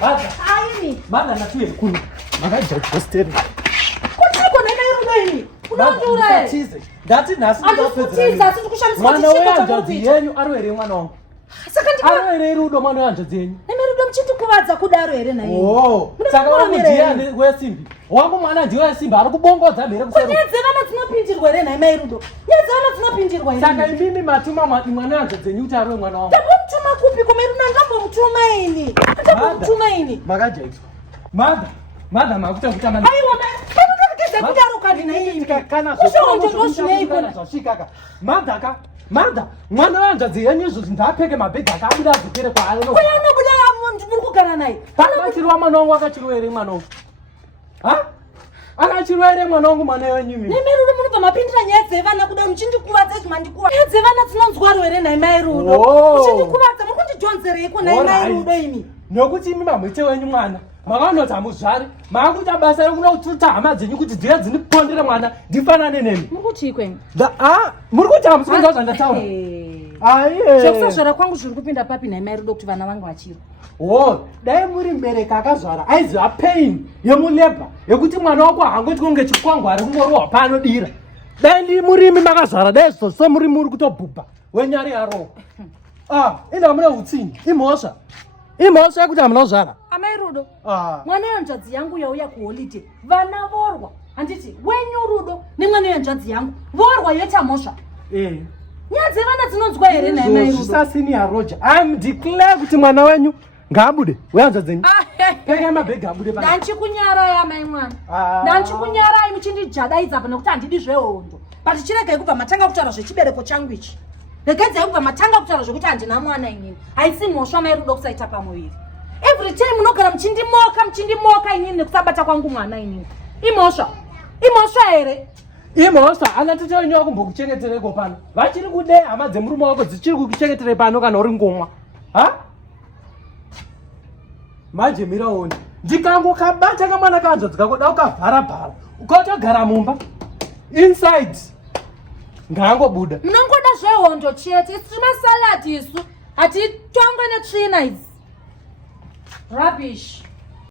Madha. Aini. Madha natuye kuni. Makaja posteri. Kuti kona ina irudo ini. Unaondoura. Ndati nhasi ndopedza. Asi kushamisa mwana wehanzvadzi yenyu arwere mwana wangu. Saka arwere rudo mwana wehanzvadzi yenyu. Nemerudo muchitikuvadza kudaro here na ini. Oh. Saka wamudziya wesimbi. Wangu mwana ndiye wesimbi ari kubongodza mhere kusero. Kunyadzevana dzinopindirwa here na Merudo. Nyadzevana dzinopindirwa here. Saka imimi matuma mwana wehanzvadzi yenyu kuti arwe mwana wangu. Ndamutuma kupi kumerudo ndambomutuma ini. Ndambomutuma ini. Makajaiswa. Madha makuta kutamba. Aiwa kudaro kadi na ini. Kana zvosvika. Madha mwana wehanzvadzi yenyu izvozvi ndapfeke mabhegi akabuda azopere kwaari. Uya unobuda muri kugara naye. Akachirwa mwana wangu akachirwa here mwana wangu. Ha? Akachirwa here mwana wangu mwana wenyu mimi. Nemerudo munobva mapindira nyaya dzevana kuda muchindikuvadza zvimandikuva. Nyaya dzevana dzinonzwaro here naye Merudo. Muchindikuvadza muri kundijonzereiko naye Merudo imi. Nokuti imi mamwite wenyu mwana. Makaonoti hamuzvari. Makakuita basa rekuda kututa hama dzenyu kuti dziye dzinipondere mwana ndifanane nemi. Muri kuti ikwenyu? Muri kuti hamusingaziva zvandataura. Zvekusazvara kwangu zviri kupinda papi naye Merudo kuti vana vangu vachirwa. Dai muri mubereki akazvara aiziva pain yemulebha yekuti mwana wako hangoti kunge chikwangwari kungorohwa paanodira. Dai ndi murimi makazvara dai so muri kutobhubha wenyari yaroho. Enda mune utsinyi imhosva yekuti hamuna kuzvara. Merudo mwana wehanzvadzi yangu yauya kuholiday vana vorwa. Handiti wenyu Rudo nemwana wehanzvadzi yangu vorwa yoita mhosva. Nyaya dzevana dzinonzwa here naye Merudo. Zvisasini yaRoja. I'm declare kuti mwana wenyu ngabude wehanzvadzi yenyu. Peka mabhegi abude pana. Ndanchikunyaraya mai mwana. Ndanchikunyaraya muchindijadaidza apa nekuti handidi zvehondo. But chiregai kubva matanga kutaura zvechibereko changu ichi. Regedzai kubva matanga kutaura zvokuti handina mwana inini. Haisi mhosva Merudo kusaita pamuviri. Every time munogara muchindimoka inini nekusabata kwangu mwana inini. Imhosva here. Imhosva anatete wenyu wakumbokuchengetereko pano. Vachiri kude hama dzemurume wako dzichiri kukuchengetere pano kana uri ngomwa. Manje miraoni. Ndikangokabata kamwana kahanzvadzi kako da ukavhara ukatogara mumba inside ngaangobuda. Munongoda zvehondo chete. Isi masaladi isu hatitongwe netsvina idzi. Rubbish.